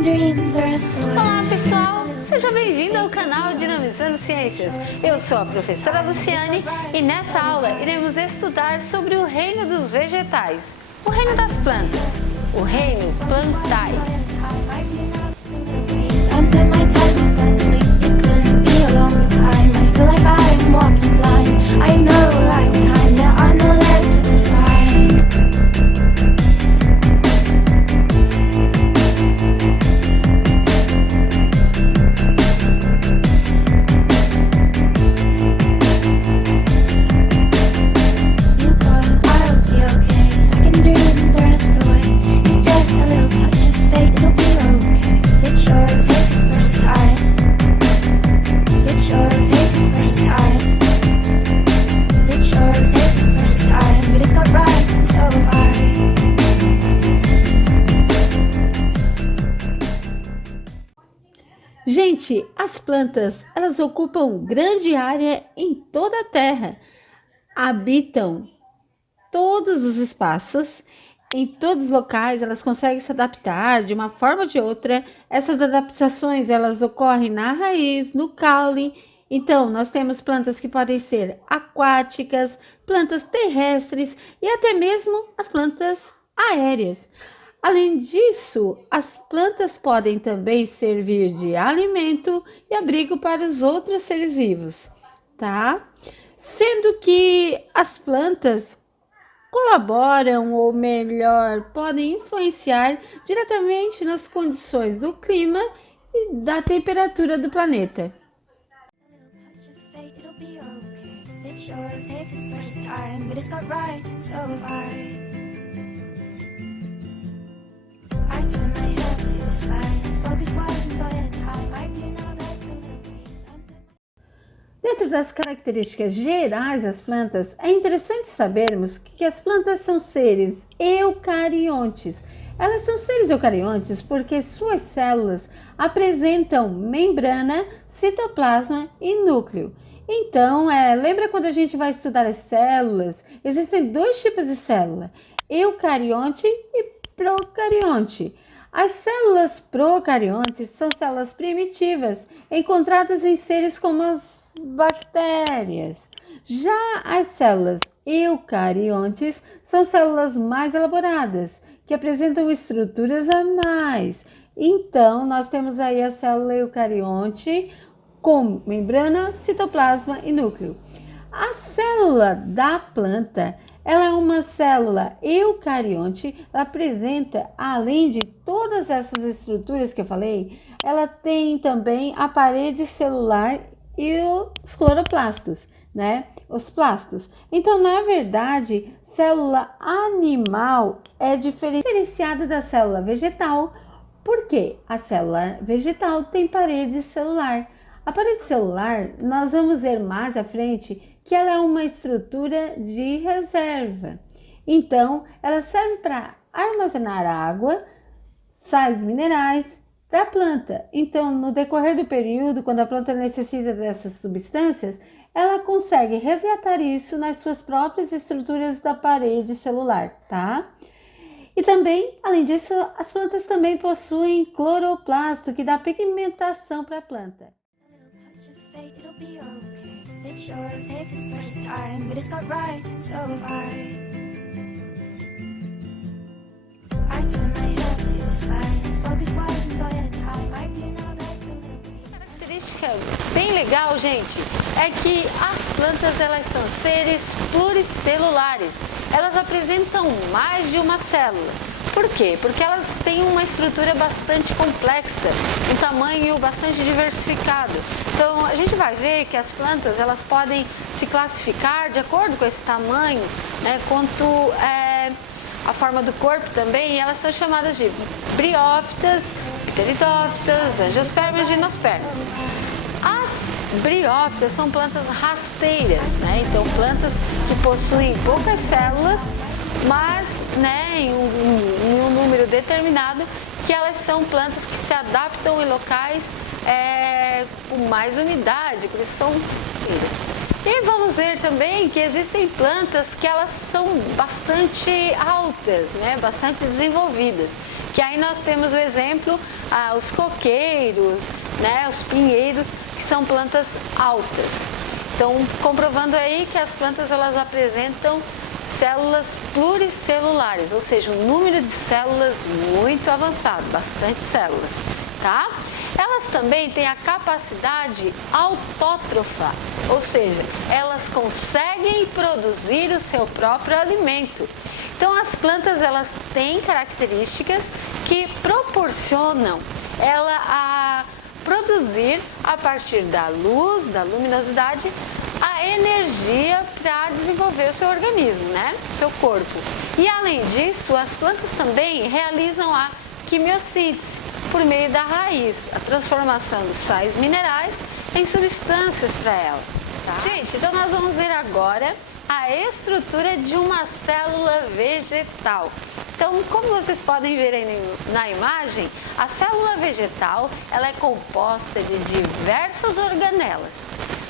Olá pessoal, seja bem-vindo ao canal Dinamizando Ciências. Eu sou a professora Luciane e nessa aula iremos estudar sobre o reino dos vegetais, o reino das plantas, o reino Plantae. Gente, as plantas, elas ocupam grande área em toda a Terra, habitam todos os espaços, em todos os locais, elas conseguem se adaptar de uma forma ou de outra. Essas adaptações, elas ocorrem na raiz, no caule. Então, nós temos plantas que podem ser aquáticas, plantas terrestres e até mesmo as plantas aéreas. Além disso, as plantas podem também servir de alimento e abrigo para os outros seres vivos, tá? Sendo que as plantas colaboram, ou melhor, podem influenciar diretamente nas condições do clima e da temperatura do planeta. Dentro das características gerais das plantas, é interessante sabermos que as plantas são seres eucariontes. Elas são seres eucariontes porque suas células apresentam membrana, citoplasma e núcleo. Então, lembra quando a gente vai estudar as células? Existem dois tipos de célula, eucarionte e procarionte. As células procariontes são células primitivas, encontradas em seres como as bactérias. Já as células eucariontes são células mais elaboradas, que apresentam estruturas a mais. Então, nós temos aí a célula eucarionte com membrana, citoplasma e núcleo. A célula da planta, ela é uma célula eucarionte, ela apresenta, além de todas essas estruturas que eu falei, ela tem também a parede celular e os cloroplastos, né? Os plastos. Então, na verdade, célula animal é diferenciada da célula vegetal, porque a célula vegetal tem parede celular. A parede celular, nós vamos ver mais à frente que ela é uma estrutura de reserva. Então, ela serve para armazenar água, sais minerais, para a planta. Então, no decorrer do período, quando a planta necessita dessas substâncias, ela consegue resgatar isso nas suas próprias estruturas da parede celular, tá? E também, além disso, as plantas também possuem cloroplasto, que dá pigmentação para a planta. Característica bem legal, gente, é que as plantas, elas são seres pluricelulares. Elas apresentam mais de uma célula. Por quê? Porque elas têm uma estrutura bastante complexa, um tamanho bastante diversificado. Então, a gente vai ver que as plantas, elas podem se classificar de acordo com esse tamanho, né, quanto a forma do corpo também. Elas são chamadas de briófitas, pteridófitas, angiospermas e gimnospermas. As briófitas são plantas rasteiras, né? Então, plantas que possuem poucas células, mas, né, em um número determinado, que elas são plantas que se adaptam em locais com mais umidade, por isso são lindas. E vamos ver também que existem plantas que elas são bastante altas, né, bastante desenvolvidas, que Que aí nós temos o exemplo, os coqueiros, né, os pinheiros, que são plantas altas. Então, comprovando aí que as plantas elas apresentam células pluricelulares, ou seja, um número de células muito avançado, bastante células, tá? Elas também têm a capacidade autótrofa, ou seja, elas conseguem produzir o seu próprio alimento. Então, as plantas elas têm características que proporcionam ela a produzir a partir da luz, da luminosidade, a energia para desenvolver o seu organismo, né? Seu corpo. E além disso, as plantas também realizam a quimiossíntese por meio da raiz, a transformação dos sais minerais em substâncias para ela. Tá? Gente, então nós vamos ver agora a estrutura de uma célula vegetal. Então, como vocês podem ver aí na imagem, a célula vegetal ela é composta de diversas organelas,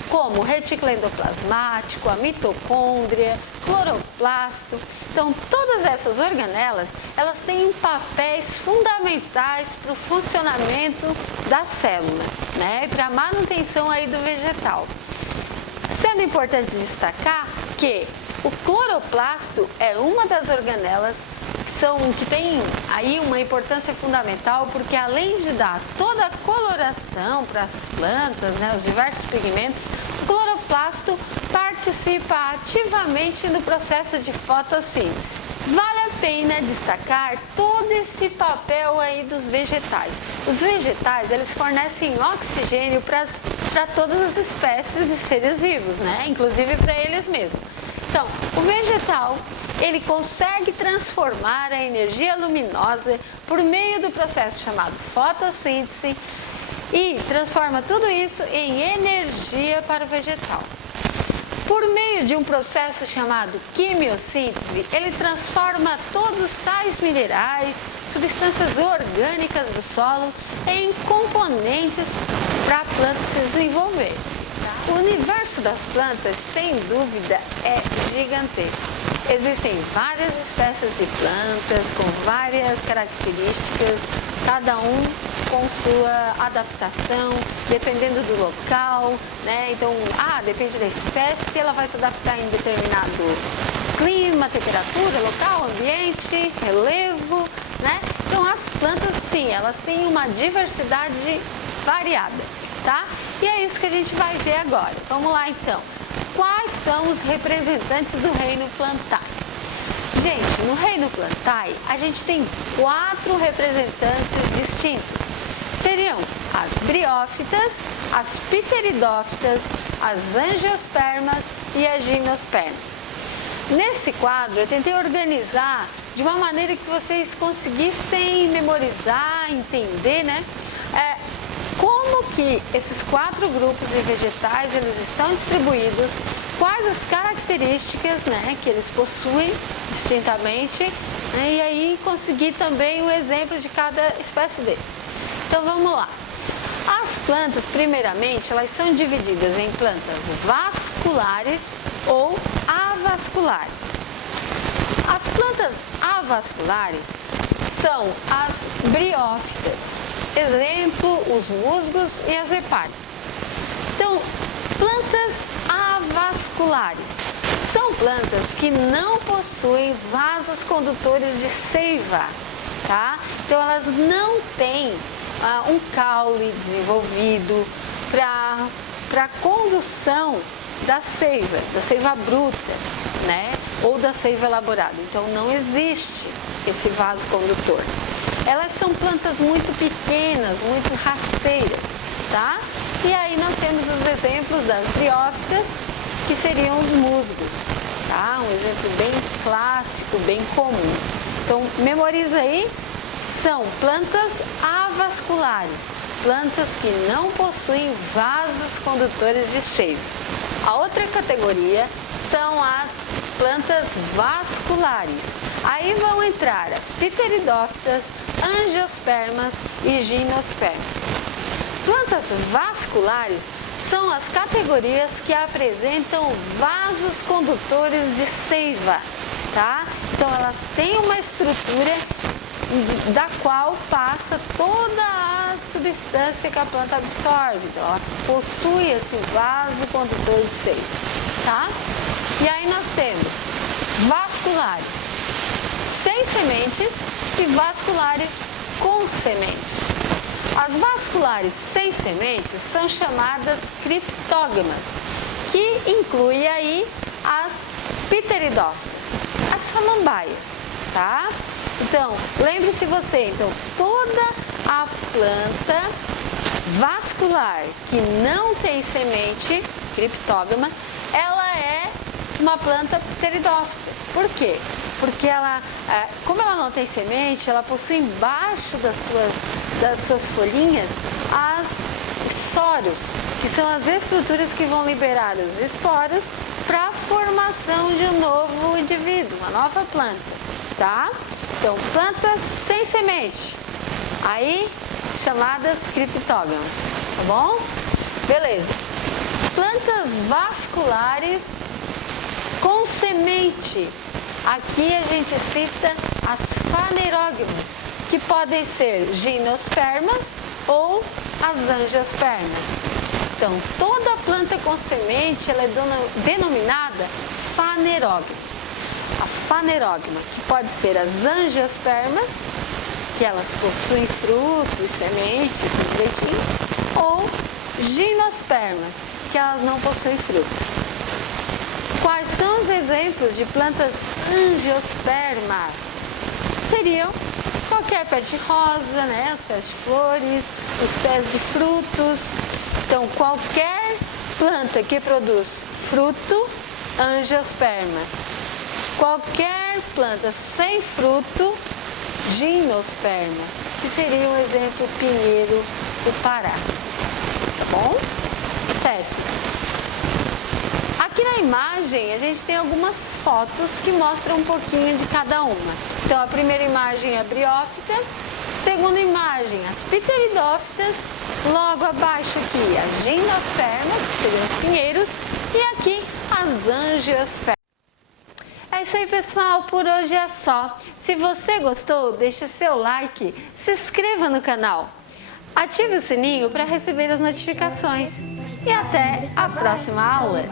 como o retículo endoplasmático, a mitocôndria, cloroplasto. Então, todas essas organelas, elas têm papéis fundamentais para o funcionamento da célula, né? E para a manutenção aí do vegetal. Sendo importante destacar que o cloroplasto é uma das organelas que tem aí uma importância fundamental, porque além de dar toda a coloração para as plantas, né, os diversos pigmentos, o cloroplasto participa ativamente no processo de fotossíntese. Vale a pena destacar todo esse papel aí dos vegetais. Os vegetais, eles fornecem oxigênio para todas as espécies de seres vivos, né, inclusive para eles mesmos. Então, o vegetal, ele consegue transformar a energia luminosa por meio do processo chamado fotossíntese e transforma tudo isso em energia para o vegetal. Por meio de um processo chamado quimiossíntese, ele transforma todos os sais minerais, substâncias orgânicas do solo em componentes para a planta se desenvolver. O universo das plantas, sem dúvida, é gigantesco. Existem várias espécies de plantas com várias características, cada um com sua adaptação, dependendo do local, né? Então, depende da espécie, ela vai se adaptar em determinado clima, temperatura, local, ambiente, relevo, né? Então, as plantas, sim, elas têm uma diversidade variada, tá? E é isso que a gente vai ver agora. Vamos lá, então. Quais são os representantes do reino Plantae? Gente, no reino Plantae, a gente tem 4 representantes distintos. Seriam as briófitas, as pteridófitas, as angiospermas e as gimnospermas. Nesse quadro, eu tentei organizar de uma maneira que vocês conseguissem memorizar, entender, né? Como que esses 4 grupos de vegetais eles estão distribuídos, quais as características, né, que eles possuem distintamente, né, e aí conseguir também o exemplo de cada espécie deles. Então vamos lá. As plantas, primeiramente, elas são divididas em plantas vasculares ou avasculares. As plantas avasculares são as briófitas. Exemplo, os musgos e as hepáticas. Então, plantas avasculares são plantas que não possuem vasos condutores de seiva, tá? Então, elas não têm um caule desenvolvido para condução da seiva bruta, né? Ou da seiva elaborada. Então, não existe esse vaso condutor. Elas são plantas muito pequenas, muito rasteiras, tá? E aí nós temos os exemplos das briófitas, que seriam os musgos, tá? Um exemplo bem clássico, bem comum. Então, memoriza aí, são plantas avasculares, plantas que não possuem vasos condutores de seiva. A outra categoria são as plantas vasculares. Aí vão entrar as pteridófitas, angiospermas e gimnospermas. Plantas vasculares são as categorias que apresentam vasos condutores de seiva, tá? Então elas têm uma estrutura da qual passa toda a substância que a planta absorve. Então, ela possui esse vaso condutor de seiva, tá? E aí nós temos vasculares sem sementes e vasculares com sementes. As vasculares sem sementes são chamadas criptógamas, que inclui aí as pteridófitas, as samambaias, tá? Então, lembre-se você, toda a planta vascular que não tem semente, criptógama, ela é uma planta pteridófita. Por quê? Porque ela, como ela não tem semente, ela possui embaixo das suas folhinhas os soros, que são as estruturas que vão liberar os esporos para a formação de um novo indivíduo, uma nova planta, tá? Então, plantas sem semente, aí chamadas criptógamas, tá bom? Beleza. Plantas vasculares com semente. Aqui a gente cita as fanerógamas, que podem ser gimnospermas ou as angiospermas. Então, toda planta com semente ela é denominada fanerógama. A fanerógama, que pode ser as angiospermas, que elas possuem frutos, sementes, tudo direitinho, ou gimnospermas, que elas não possuem fruto. Quais são os exemplos de plantas angiospermas? Seriam qualquer pé de rosa, né? Os pés de flores, os pés de frutos. Então, qualquer planta que produz fruto, angiosperma. Qualquer planta sem fruto, gimnosperma, que seria um exemplo pinheiro do Pará. Tá bom? Certo. Aqui na imagem a gente tem algumas fotos que mostram um pouquinho de cada uma. Então a primeira imagem é a briófita, segunda imagem as pteridófitas, logo abaixo aqui as gimnospermas, que seriam os pinheiros, e aqui as angiospermas. É isso aí, pessoal, por hoje é só. Se você gostou, deixe seu like, se inscreva no canal, ative o sininho para receber as notificações e até a próxima aula.